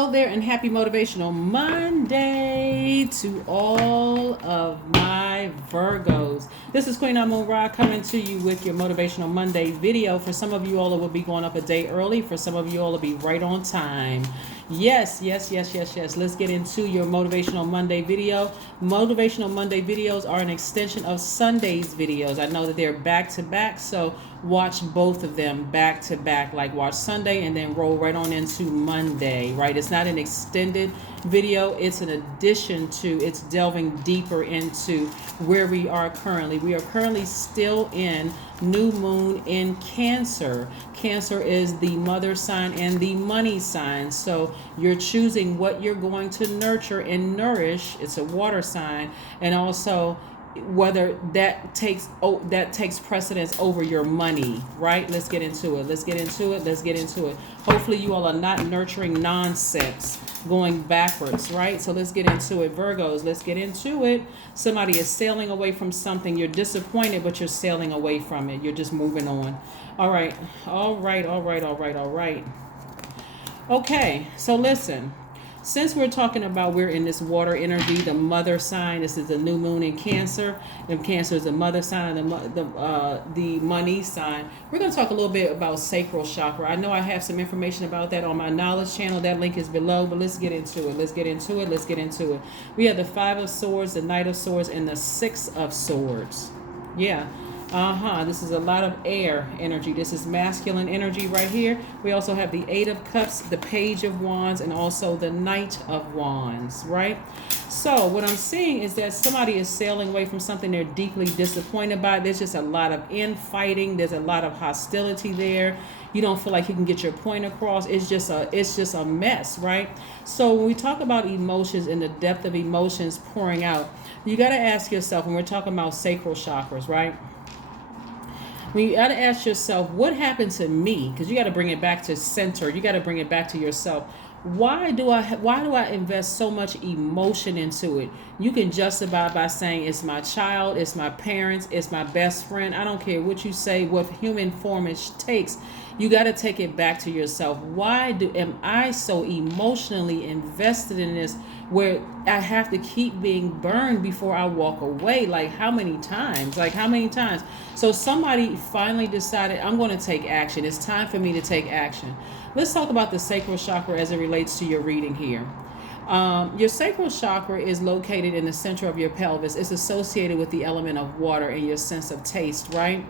Hello there and happy Motivational Monday to all of my Virgos. This is Queen Amun Ra coming to you with your Motivational Monday video. For some of you all, it will be going up a day early. For some of you all, it'll be right on time. Yes. Let's get into your Motivational Monday video. Motivational Monday videos are an extension of Sunday's videos. I know that they're back to back, so watch both of them back to back. Like watch Sunday and then roll right on into Monday, right? It's not an extended video. It's an addition to, it's delving deeper into where we are currently. We are currently still in new moon in Cancer. Cancer is the mother sign and the money sign. So you're choosing what you're going to nurture and nourish. It's a water sign. And also whether that takes precedence over your money, right? Let's get into it. Hopefully you all are not nurturing nonsense going backwards, right? So let's get into it. Virgos, let's get into it. Somebody is sailing away from something. You're disappointed, but you're sailing away from it. You're just moving on. All right. Okay, so listen. Since we're talking about we're in this water energy, the mother sign, this is the new moon in Cancer, and Cancer is the mother sign, the money sign. We're going to talk a little bit about Sacral Chakra. I know I have some information about that on my knowledge channel. That link is below, but let's get into it. We have the Five of Swords, the Knight of Swords, and the Six of Swords. Yeah. This is a lot of air energy. This is masculine energy right here. We also have the Eight of Cups, the Page of Wands, and also the Knight of Wands, right? So what I'm seeing is that somebody is sailing away from something they're deeply disappointed by. There's just a lot of infighting. There's a lot of hostility there. You don't feel like you can get your point across. It's just a mess, right? So when we talk about emotions and the depth of emotions pouring out, you got to ask yourself, when we're talking about sacral chakras, right? You got to ask yourself, what happened to me? Because you got to bring it back to center. You got to bring it back to yourself. Why do I invest so much emotion into it? You can justify by saying it's my child, it's my parents, it's my best friend. I don't care what you say, what human form it takes. You got to take it back to yourself. Why am I so emotionally invested in this where I have to keep being burned before I walk away? Like how many times? So somebody finally decided, I'm going to take action. It's time for me to take action. Let's talk about the sacral chakra as it relates to your reading here. Your sacral chakra is located in the center of your pelvis. It's associated with the element of water and your sense of taste, right?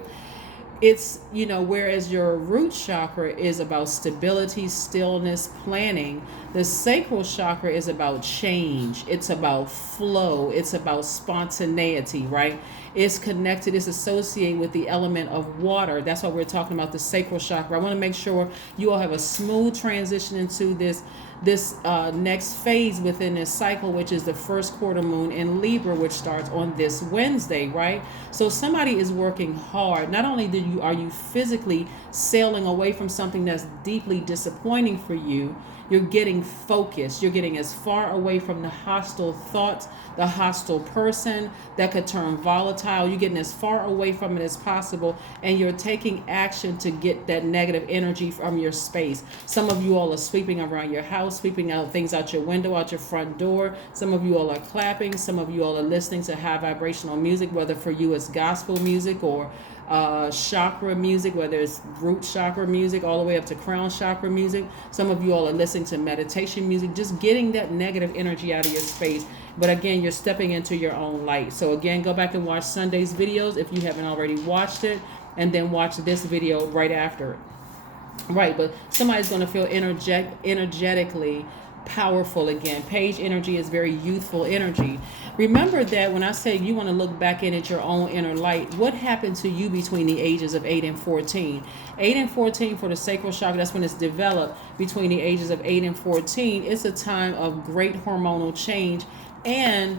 It's, whereas your root chakra is about stability, stillness, planning, the sacral chakra is about change. It's about flow. It's about spontaneity, right? It's connected, it's associated with the element of water. That's why we're talking about the sacral chakra. I want to make sure you all have a smooth transition into this next phase within this cycle, which is the first quarter moon in Libra, which starts on this Wednesday, right? So somebody is working hard. Not only are you physically sailing away from something that's deeply disappointing for you, you're getting focused. You're getting as far away from the hostile thoughts, the hostile person that could turn volatile. You're getting as far away from it as possible, and you're taking action to get that negative energy from your space. Some of you all are sweeping around your house, sweeping out things out your window, out your front door. Some of you all are clapping. Some of you all are listening to high vibrational music, whether for you it's gospel music or chakra music, whether it's root chakra music all the way up to crown chakra music. Some of you all are listening to meditation music, just getting that negative energy out of your space. But again, you're stepping into your own light. So again, go back and watch Sunday's videos if you haven't already watched it, and then watch this video right after it. Right, but somebody's going to feel energetically powerful again. Page energy is very youthful energy. Remember that when I say you want to look back in at your own inner light, what happened to you between the ages of 8 and 14? 8 and 14 for the sacral chakra, that's when it's developed between the ages of 8 and 14. It's a time of great hormonal change and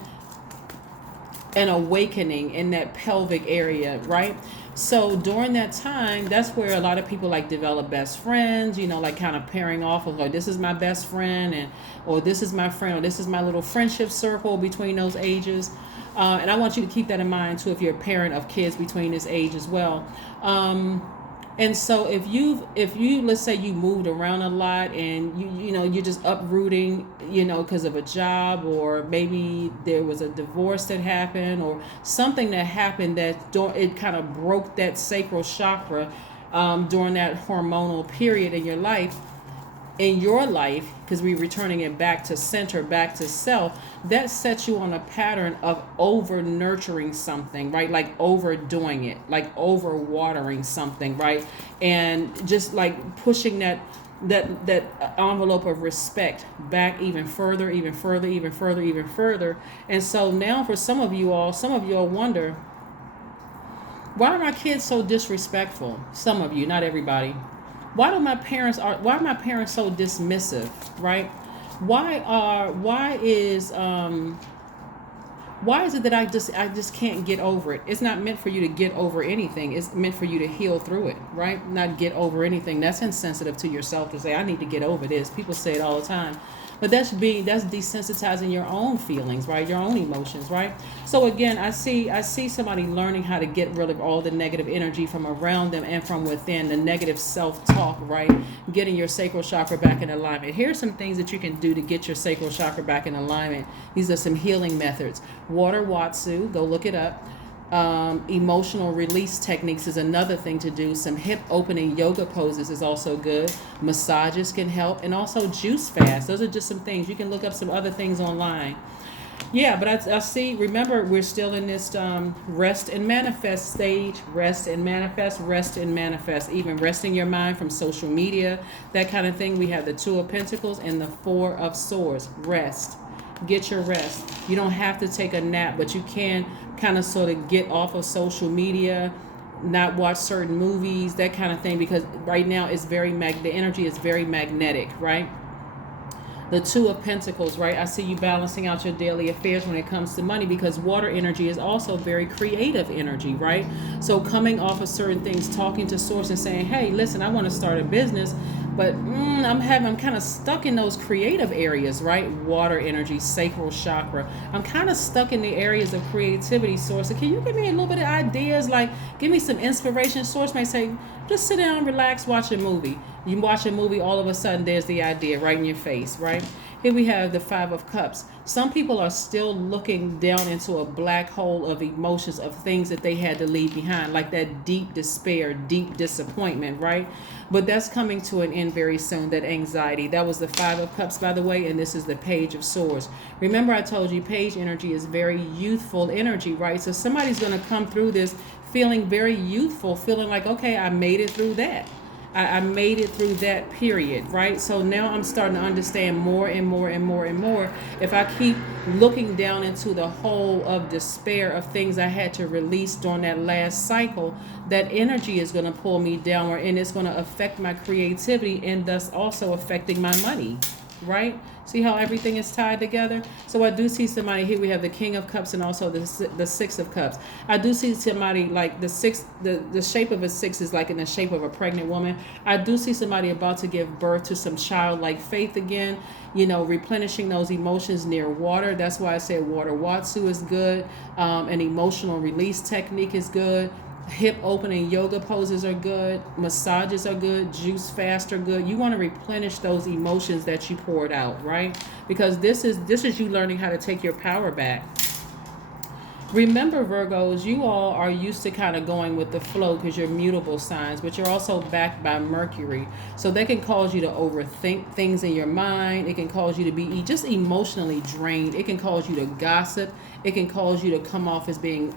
an awakening in that pelvic area, right? So during that time, that's where a lot of people like develop best friends, like kind of pairing off of like, this is my best friend, or this is my friend, or this is my little friendship circle between those ages. And I want you to keep that in mind too if you're a parent of kids between this age as well. And so if you let's say you moved around a lot and you're just uprooting, because of a job, or maybe there was a divorce that happened or something that happened it kind of broke that sacral chakra during that hormonal period in your life, because we're returning it back to center, back to self. That sets you on a pattern of over nurturing something, right? Like overdoing it, like over watering something, right? And just like pushing that envelope of respect back even further, even further, even further, even further. And so now for some of you all wonder, why are my kids so disrespectful? Some of you, not everybody. Why are my parents so dismissive, right? Why is it that I just can't get over it? It's not meant for you to get over anything. It's meant for you to heal through it, right? Not get over anything. That's insensitive to yourself to say, I need to get over this. People say it all the time. But that's desensitizing your own feelings, right? Your own emotions, right? So again, I see somebody learning how to get rid of all the negative energy from around them and from within, the negative self-talk, right? Getting your sacral chakra back in alignment. Here's some things that you can do to get your sacral chakra back in alignment. These are some healing methods. Water Watsu, go look it up. Emotional release techniques is another thing to do. Some hip opening yoga poses is also good. Massages can help, and also juice fast. Those are just some things. You can look up some other things online. Yeah, but I see, remember, we're still in this rest and manifest stage. Rest and manifest, rest and manifest. Even resting your mind from social media, that kind of thing. We have the Two of Pentacles and the Four of Swords. Rest. Get your rest. You don't have to take a nap, but you can kind of sort of get off of social media, not watch certain movies, that kind of thing, because right now the energy is very magnetic, right? The Two of Pentacles, right? I see you balancing out your daily affairs when it comes to money, because water energy is also very creative energy, right? So coming off of certain things, talking to source and saying, hey, listen, I want to start a business, but I'm kind of stuck in those creative areas, right? Water energy, sacral chakra. I'm kind of stuck in the areas of creativity, source. So can you give me a little bit of ideas? Like, give me some inspiration. Source may say, just sit down, relax, watch a movie. You watch a movie, all of a sudden there's the idea right in your face, right? Here we have the Five of Cups. Some people are still looking down into a black hole of emotions, of things that they had to leave behind, like that deep despair, deep disappointment, right? But that's coming to an end very soon, that anxiety. That was the Five of Cups, by the way, and this is the Page of Swords. Remember, I told you page energy is very youthful energy, right? So somebody's going to come through this feeling very youthful, feeling like, okay, I made it through that. I made it through that period, right? So now I'm starting to understand more and more and more and more. If I keep looking down into the hole of despair of things I had to release during that last cycle, that energy is going to pull me downward, and it's going to affect my creativity, and thus also affecting my money, right? See how everything is tied together? So I do see somebody here. We have the King of Cups and also the Six of Cups. I do see somebody like the shape of a six is like in the shape of a pregnant woman. I do see somebody about to give birth to some childlike faith again, replenishing those emotions near water. That's why I said Water Watsu is good. An emotional release technique is good. Hip opening yoga poses are good. Massages are good. Juice fast are good. You want to replenish those emotions that you poured out, right? Because this is you learning how to take your power back. Remember, Virgos, you all are used to kind of going with the flow because you're mutable signs, but you're also backed by Mercury. So that can cause you to overthink things in your mind. It can cause you to be just emotionally drained. It can cause you to gossip. It can cause you to come off as being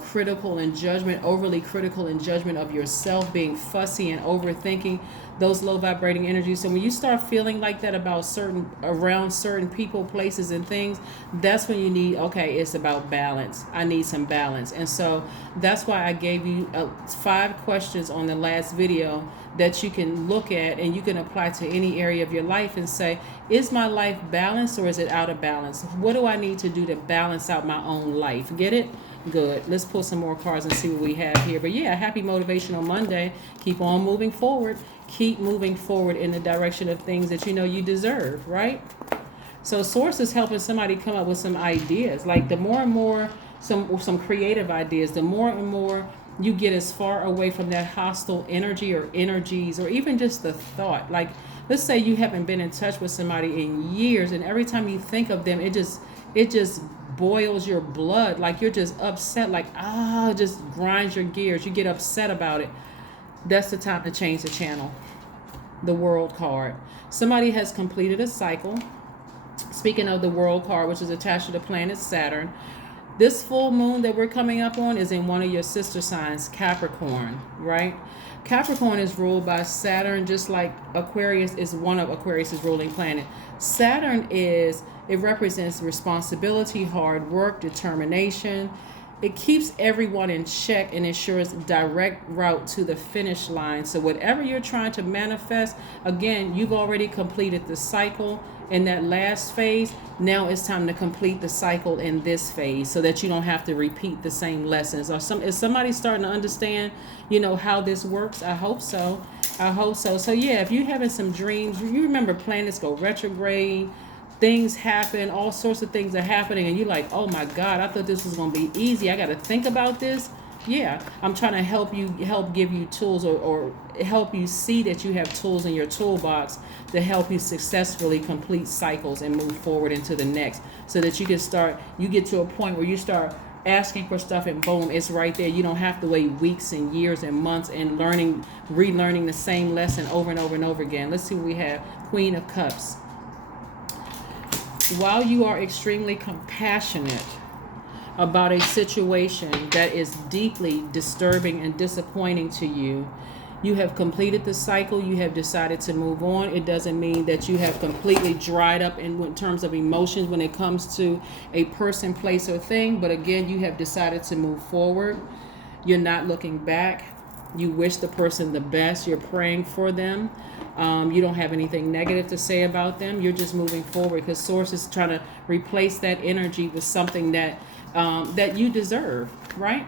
critical and judgment, overly critical and judgment of yourself, being fussy and overthinking, those low vibrating energies. So when you start feeling like that around certain people, places, and things, that's when you need, okay, it's about balance. I need some balance. And so that's why I gave you 5 questions on the last video that you can look at and you can apply to any area of your life and say, is my life balanced or is it out of balance? What do I need to do to balance out my own life? Get it? Good. Let's pull some more cards and see what we have here. But yeah, happy Motivational Monday. Keep on moving forward. Keep moving forward in the direction of things that you know you deserve, right? So Source is helping somebody come up with some ideas. Like the more and more, some creative ideas, the more and more you get as far away from that hostile energy or energies, or even just the thought. Like, let's say you haven't been in touch with somebody in years, and every time you think of them, it just boils your blood. Like, you're just upset, like, just grinds your gears. You get upset about it. That's the time to change the channel. The World card. Somebody has completed a cycle. Speaking of the World card, which is attached to the planet Saturn, this full moon that we're coming up on is in one of your sister signs, Capricorn, right? Capricorn is ruled by Saturn, just like Aquarius is one of Aquarius's ruling planet. Saturn it represents responsibility, hard work, determination. It keeps everyone in check and ensures direct route to the finish line. So whatever you're trying to manifest, again, you've already completed the cycle in that last phase. Now it's time to complete the cycle in this phase so that you don't have to repeat the same lessons. Is somebody starting to understand, how this works? I hope so. So yeah, if you're having some dreams, you remember planets go retrograde, things happen, all sorts of things are happening, and you're like, oh my God, I thought this was going to be easy. I got to think about this. Yeah, I'm trying to help give you tools, or help you see that you have tools in your toolbox to help you successfully complete cycles and move forward into the next, so that you get to a point where you start asking for stuff and boom, it's right there. You don't have to wait weeks and years and months and relearning the same lesson over and over and over again. Let's see what we have. Queen of Cups. While you are extremely compassionate about a situation that is deeply disturbing and disappointing to you, you have completed the cycle. You have decided to move on. It doesn't mean that you have completely dried up in terms of emotions when it comes to a person, place, or thing. But again, you have decided to move forward. You're not looking back. You wish the person the best. You're praying for them. You don't have anything negative to say about them. You're just moving forward because Source is trying to replace that energy with something that you deserve, right?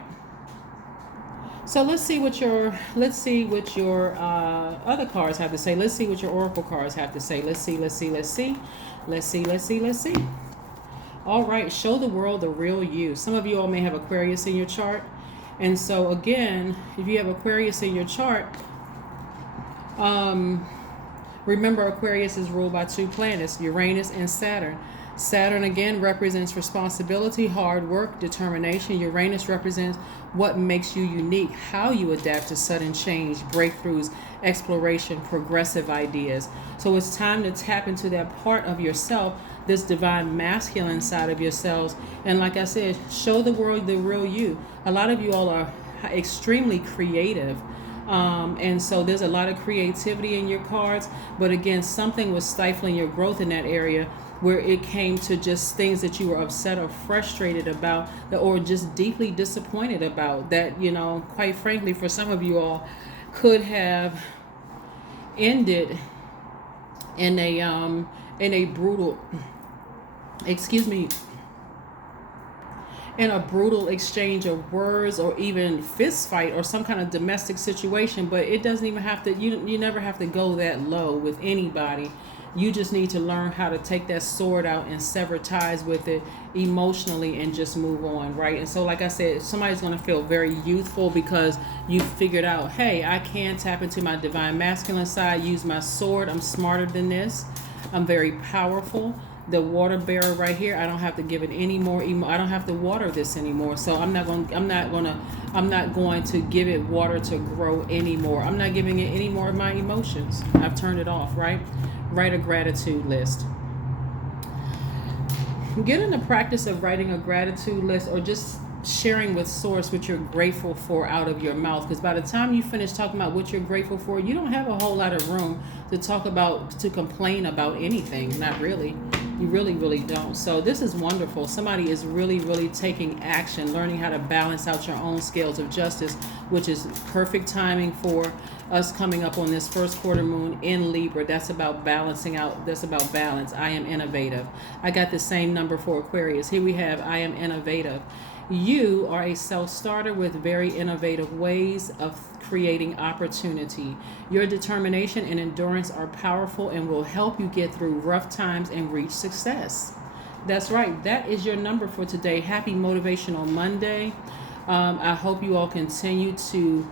So let's see what your other cards have to say. Let's see what your oracle cards have to say. Let's see. All right, show the world the real you. Some of you all may have Aquarius in your chart. And so again, if you have Aquarius in your chart, remember Aquarius is ruled by two planets, Uranus and Saturn. Saturn again represents responsibility, hard work, determination. Uranus represents what makes you unique, how you adapt to sudden change, breakthroughs, exploration, progressive ideas. So it's time to tap into that part of yourself, this divine masculine side of yourselves. And like I said, show the world the real you. A lot of you all are extremely creative. And so there's a lot of creativity in your cards. But again, something was stifling your growth in that area, where it came to just things that you were upset or frustrated about, or just deeply disappointed about, that, quite frankly, for some of you all could have ended in a brutal exchange of words, or even fist fight, or some kind of domestic situation. But it doesn't even have to, you never have to go that low with anybody. You just need to learn how to take that sword out and sever ties with it emotionally and just move on, right? And so, like I said, somebody's going to feel very youthful because you figured out, hey, I can tap into my divine masculine side, use my sword. I'm smarter than this. I'm very powerful. The water bearer right here, I don't have to give it any more. I don't have to water this anymore. So I'm not going to give it water to grow anymore. I'm not giving it any more of my emotions. I've turned it off, right? Write a gratitude list. Get in the practice of writing a gratitude list, or just sharing with Source what you're grateful for out of your mouth. Because by the time you finish talking about what you're grateful for, you don't have a whole lot of room to complain about anything. Not really. You really, really don't. So this is wonderful. Somebody is really, really taking action, learning how to balance out your own scales of justice, which is perfect timing for us coming up on this first quarter moon in Libra. That's about balancing out. That's about balance. I am innovative. I got the same number for Aquarius. Here we have I am innovative. You are a self-starter with very innovative ways of creating opportunity. Your determination and endurance are powerful and will help you get through rough times and reach success. That's right. That is your number for today. Happy Motivational Monday. I hope you all continue to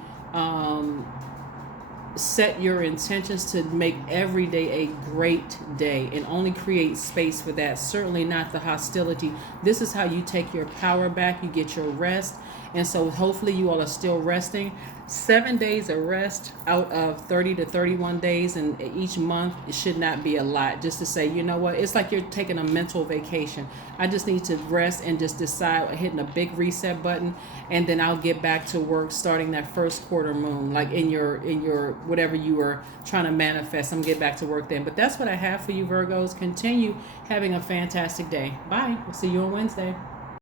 set your intentions to make every day a great day and only create space for that. Certainly not the hostility. This is how you take your power back. You get your rest. And so hopefully you all are still resting. 7 days of rest out of 30 to 31 days, and each month it should not be a lot. Just to say, you know what, it's like you're taking a mental vacation. I just need to rest and just decide, hitting a big reset button, and then I'll get back to work starting that first quarter moon, like in your whatever you were trying to manifest. I'm gonna get back to work then. But that's what I have for you, Virgos. Continue having a fantastic day. Bye. We'll see you on Wednesday.